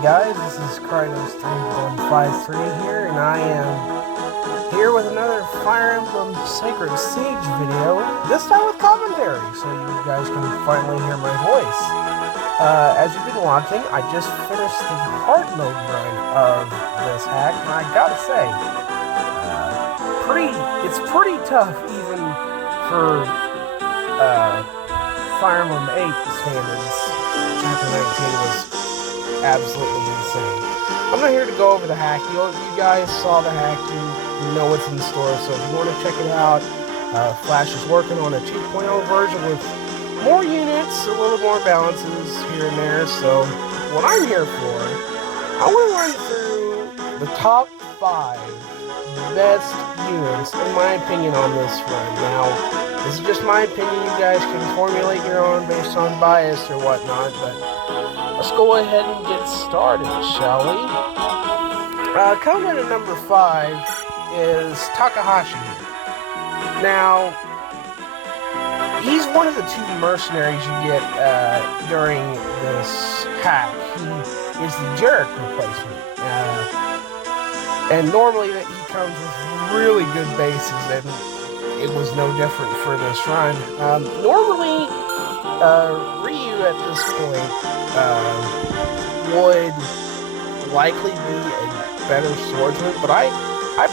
guys, this is Krynos3153 here, and I am here with another Fire Emblem Sacred Siege video, this time with commentary, so you guys can finally hear my voice. As you've been watching, I just finished the hard mode run of this hack, and I gotta say, it's pretty tough even for Fire Emblem 8 standards. Chapter 19 was absolutely insane. I'm not here to go over the hack. You guys saw the hack. You know what's in store. So if you want to check it out, Flash is working on a 2.0 version with more units, a little more balances here and there. So what I'm here for, I want to run through the top 5 best units, in my opinion, on this run. Now, this is just my opinion. You guys can formulate your own based on bias or whatnot, but let's go ahead and get started, shall we? Coming in at number 5 is Takahashi. Now, he's one of the 2 mercenaries you get during this hack. He is the Jarek replacement. And normally he comes with really good bases, and it was no different for this run. Normally, Ryu at this point would likely be a better swordsman, but I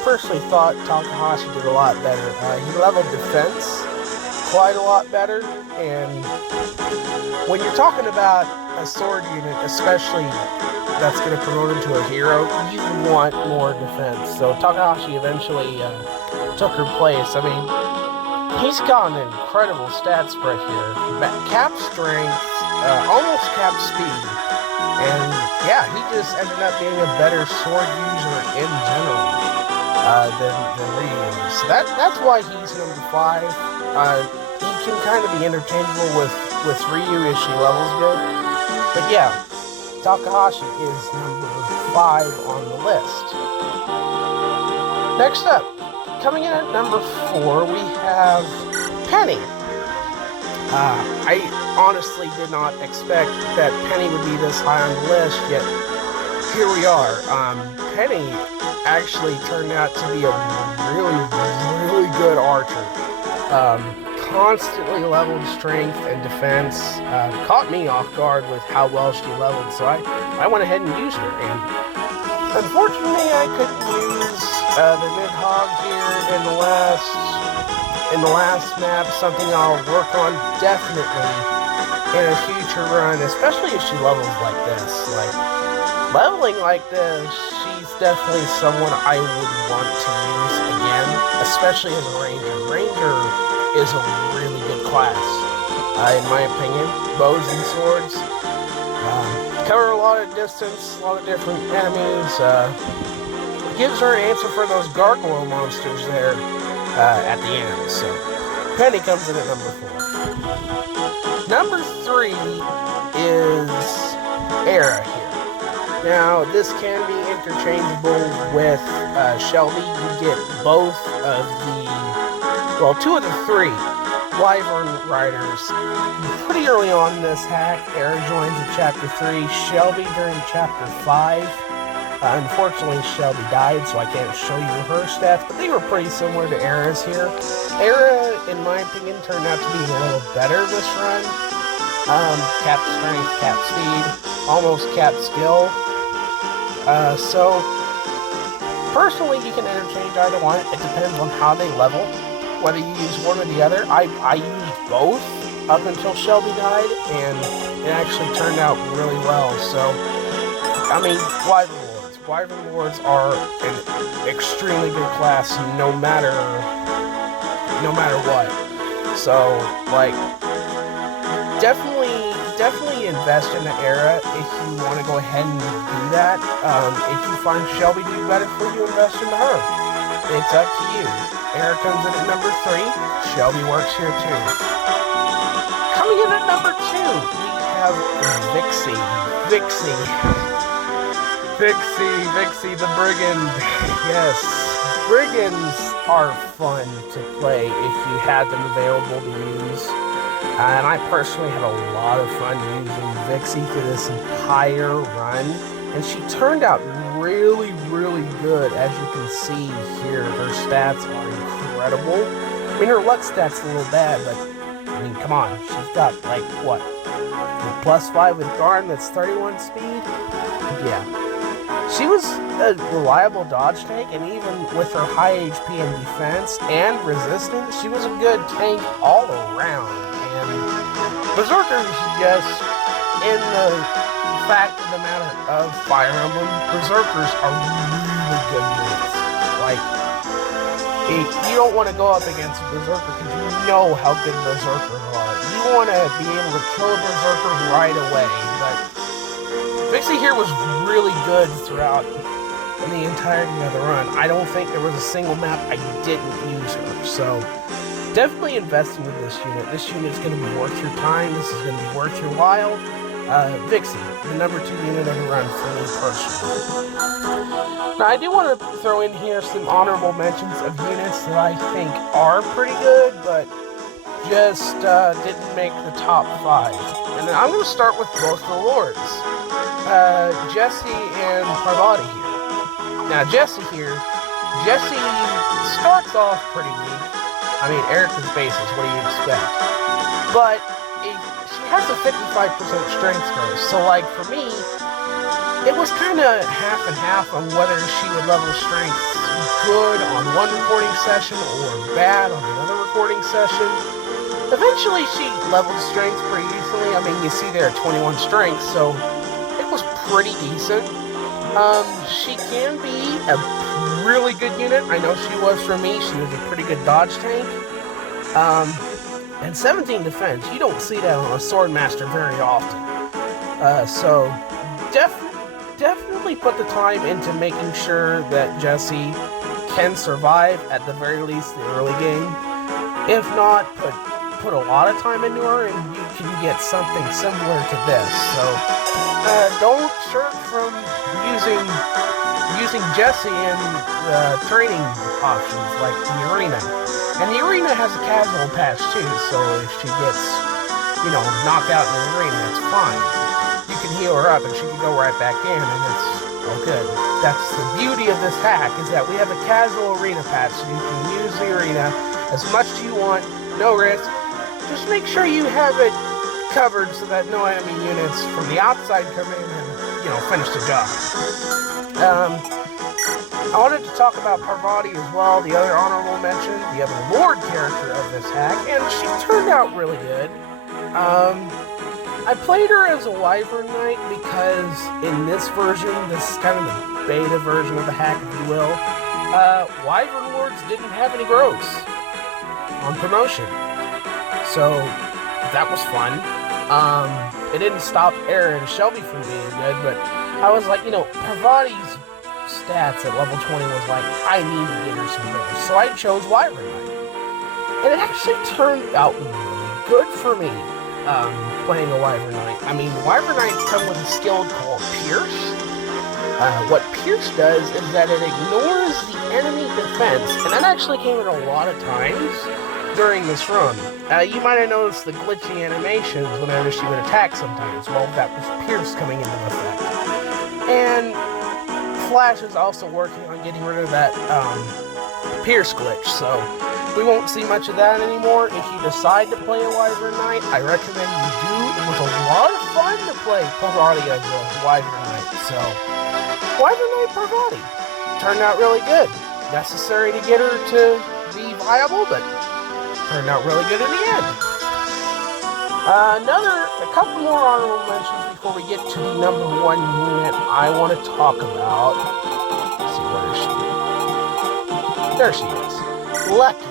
personally thought Takahashi did a lot better. He leveled defense quite a lot better, and when you're talking about a sword unit, especially that's going to promote him to a hero, you want more defense. So Takahashi eventually took her place. I mean, he's got an incredible stat spread here. Cap strength, almost cap speed. And yeah, he just ended up being a better sword user in general than Ryu is. So that's why he's number 5. He can kind of be interchangeable with Ryu as she levels good. But yeah, Takahashi is number 5 on the list. Next up, coming in at number 4, we have Penny. I honestly did not expect that Penny would be this high on the list, yet here we are. Penny actually turned out to be a really, really good archer. Constantly leveled strength and defense. Caught me off guard with how well she leveled, so I went ahead and used her. And unfortunately, I couldn't use the mid-hog here in the last map. Something I'll work on definitely in a future run, especially if she levels like this. Like, leveling like this, she's definitely someone I would want to use again, especially as a ranger. Ranger is a really good class, in my opinion. Bows and swords cover a lot of distance, a lot of different enemies. Gives her an answer for those gargoyle monsters there at the end. So Penny comes in at number 4. Number 3 is Era here. Now, this can be interchangeable with Shelby. You get both of the 2 of the 3 Wyvern Riders. Pretty early on in this hack, Era joins in Chapter 3, Shelby during Chapter 5. Unfortunately, Shelby died, so I can't show you her stats, but they were pretty similar to Era's here. Era, in my opinion, turned out to be a little better this run. Cap strength, cap speed, almost cap skill. So, personally, you can interchange either one. It depends on how they level, whether you use one or the other. I used both up until Shelby died, and it actually turned out really well. So, I mean, Wyvern Lords. Wyvern Lords are an extremely good class, no matter what. So, like, definitely invest in the Era if you want to go ahead and do that. If you find Shelby do better for you, invest into her. It's up to you. Era comes in at number 3. Shelby works here too. Coming in at number 2, we have Vixie. Vixie the Brigand. Yes, Brigands are fun to play if you had them available to use. And I personally had a lot of fun using Vixie for this entire run. and she turned out really, really good. As you can see here, her stats are incredible. I mean, her luck stat's a little bad, but I mean, come on, she's got like what? +5 with Garn, that's 31 speed? Yeah. She was a reliable dodge tank, and even with her high HP and defense and resistance, she was a good tank all around. And Berserkers, just in the fact of the matter of Fire Emblem, Berserkers are really good units. Like, you don't want to go up against a Berserker because you know how good Berserkers are. You want to be able to kill a Berserker right away, but Vixie here was really good throughout the entirety of the run. I don't think there was a single map I didn't use her, so definitely investing in this unit. This unit is going to be worth your time. This is going to be worth your while. Vixie, the number 2 unit of the run for me personally. Now, I do want to throw in here some honorable mentions of units that I think are pretty good, but just didn't make the top 5. And then I'm going to start with both the lords. Jesse and Parvati here. Now, Jesse starts off pretty weak. I mean, Erica's basis, what do you expect? But she has a 55% strength growth, so like for me, it was kind of half and half on whether she would level strength good on one recording session or bad on another recording session. Eventually, she leveled strength pretty easily. I mean, you see there 21 strength, so was pretty decent. She can be a really good unit. I know she was for me. She was a pretty good dodge tank. And 17 defense. You don't see that on a Swordmaster very often. So definitely put the time into making sure that Jessie can survive at the very least the early game. If not, put a lot of time into her and you can get something similar to this. So don't shirk from using Jessie in training options like the arena. And the arena has a casual patch too, so if she gets, knocked out in the arena, it's fine. You can heal her up and she can go right back in and it's all good. That's the beauty of this hack, is that we have a casual arena patch, so you can use the arena as much as you want, no risk. Just make sure you have it covered so that no enemy units from the outside come in and, finish the job. I wanted to talk about Parvati as well, the other honorable mention, the other Lord character of this hack, and she turned out really good. I played her as a Wyvern Knight because in this version, this is kind of the beta version of the hack, if you will, Wyvern Lords didn't have any growths on promotion. So, that was fun. It didn't stop Aaron and Shelby from being good, but I was like, Parvati's stats at level 20 was like, I need to get her some growth. So I chose Wyvern Knight. And it actually turned out really good for me, playing a Wyvern Knight. I mean, Wyvern Knights come with a skill called Pierce. What Pierce does is that it ignores the enemy defense, and that actually came in a lot of times during this run. You might have noticed the glitchy animations whenever she would attack sometimes. Well, that was Pierce coming into effect. And Flash is also working on getting rid of that Pierce glitch, so we won't see much of that anymore. If you decide to play a Wyvern Knight, I recommend you do. It was a lot of fun to play Parvati as a Wyvern Knight, so Wyvern Knight Parvati turned out really good. Necessary to get her to be viable, but turned out really good in the end. A couple more honorable mentions before we get to the number 1 unit I want to talk about. Let's see, where is she? There she is. Lucky.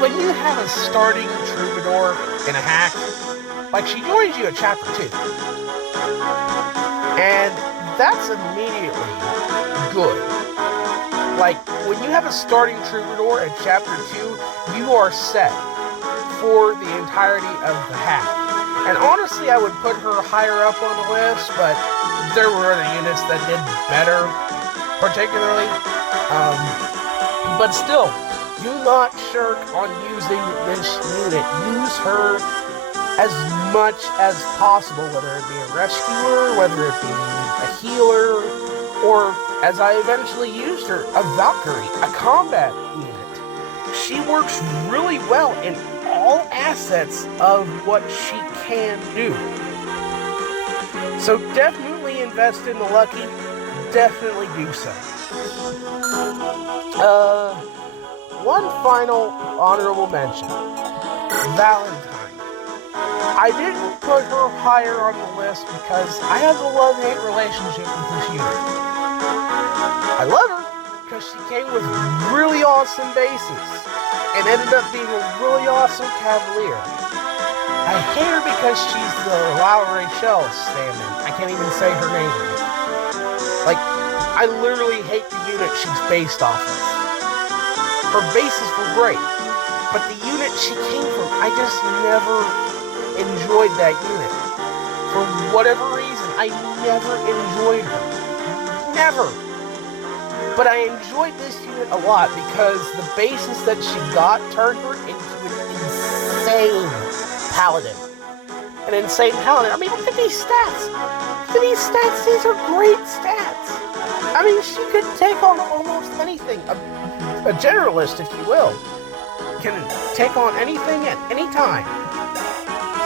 When you have a starting troubadour in a hack, like she joins you at chapter 2. And that's immediately good. Like, when you have a starting troubadour at chapter 2, you are set for the entirety of the hack. And honestly, I would put her higher up on the list, but there were other units that did better, particularly. But still, do not shirk on using this unit. Use her as much as possible, whether it be a rescuer, whether it be a healer, or, as I eventually used her, a Valkyrie, a combat unit. She works really well in all assets of what she can do. So definitely invest in the Lucky. Definitely do so. One final honorable mention. Valentine. I didn't put her higher on the list because I have a love-hate relationship with this unit. I love her because she came with really awesome bases and ended up being a really awesome Cavalier. I hate her because she's the Lowry Shell stand-in. I can't even say her name right. Like, I literally hate the unit she's based off of. Her bases were great, but the unit she came from, I just never enjoyed that unit. For whatever reason, I never enjoyed her. Never. But I enjoyed this unit a lot because the bases that she got turned her into an insane paladin. An insane paladin. I mean, look at these stats. Look at these stats. These are great stats. I mean, she could take on almost anything. A generalist, if you will, can take on anything at any time.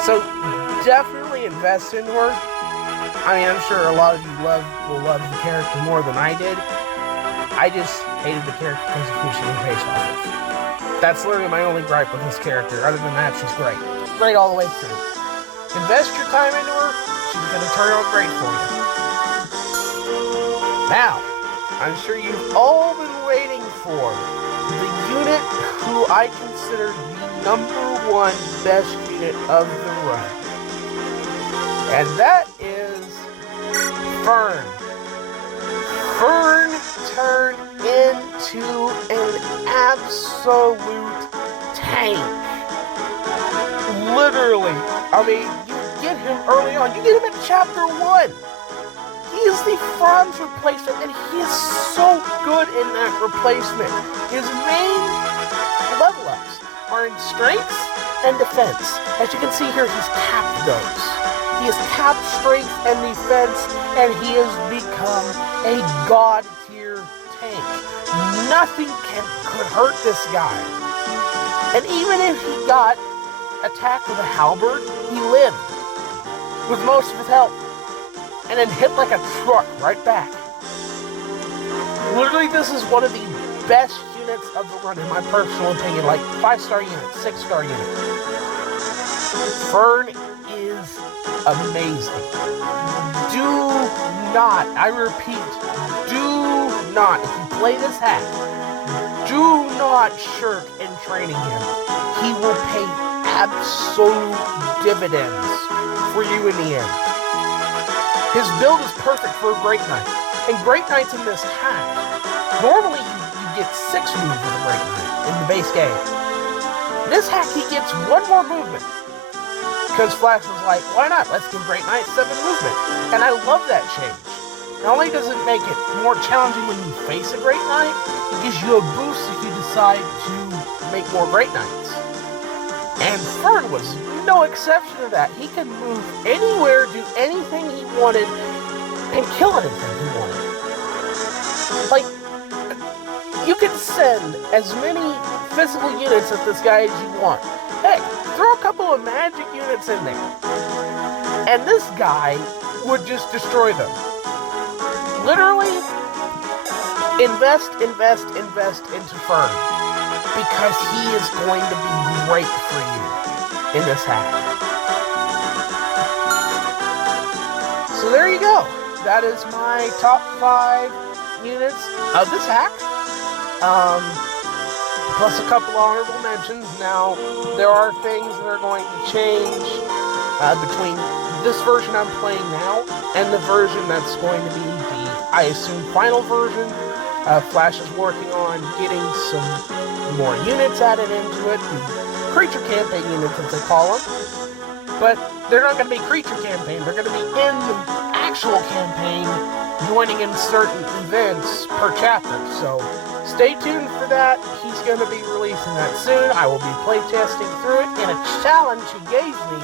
So definitely invest in her. I mean, I'm sure a lot of you will love the character more than I did. I just hated the character because of who she was based off of. That's literally my only gripe with this character. Other than that, she's great. Great all the way through. Invest your time into her. She's going to turn out great for you. Now, I'm sure you've all been waiting for the unit who I consider the #1 best unit of the run. And that is Fern. Fern turned into an absolute tank. Literally. I mean, you get him early on. You get him in chapter 1. He is the Franz replacement, and he is so good in that replacement. His main level ups are in strength and defense. As you can see here, he's capped those. He has capped strength and defense, and he has become a god tier tank. Nothing could hurt this guy. And even if he got attacked with a halberd, he lived with most of his health. And then hit like a truck right back. Literally, this is one of the best units of the run, in my personal opinion. Like, 5-star unit, 6-star unit. Fern is amazing. Do not, I repeat, do not, if you play this hack, do not shirk in training him. He will pay absolute dividends for you in the end. His build is perfect for a Great Knight. And Great Knights in this hack, normally you get 6 moves with a Great Knight in the base game. This hack, he gets 1 more movement. Because Flash was like, why not? Let's give Great Knight 7 movement. And I love that change. Not only does it make it more challenging when you face a Great Knight, it gives you a boost if you decide to make more Great Knights. And Fern was no exception to that. He could move anywhere, do anything he wanted, and kill anything he wanted. Like, you could send as many physical units at this guy as you want. Heck, throw a couple of magic units in there. And this guy would just destroy them. Literally, invest into Fern. Because he is going to be great for you in this hack. So there you go. That is my top 5 units of this hack. Plus a couple honorable mentions. Now, there are things that are going to change between this version I'm playing now and the version that's going to be the, I assume, final version. Flash is working on getting some more units added into it, the creature campaign units as they call them, but they're not going to be creature campaign, they're going to be in the actual campaign, joining in certain events per chapter, so stay tuned for that. He's going to be releasing that soon. I will be playtesting through it, and a challenge he gave me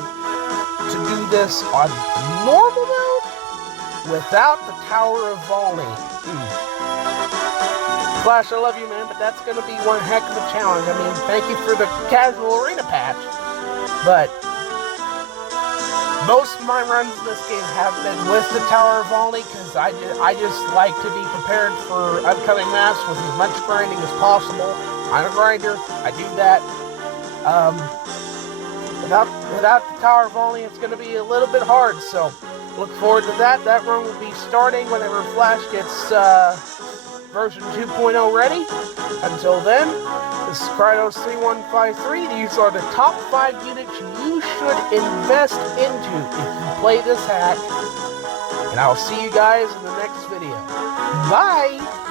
to do this on normal mode without the Tower of Volney. Flash, I love you, man, but that's going to be one heck of a challenge. I mean, thank you for the casual arena patch, but most of my runs in this game have been with the Tower of Volney, because I just like to be prepared for upcoming maps with as much grinding as possible. I'm a grinder, I do that. Without the Tower of Volney, it's going to be a little bit hard, so look forward to that. That run will be starting whenever Flash gets version 2.0 ready. Until then, this is Krynos3153. These are the top 5 units you should invest into if you play this hack. And I'll see you guys in the next video. Bye!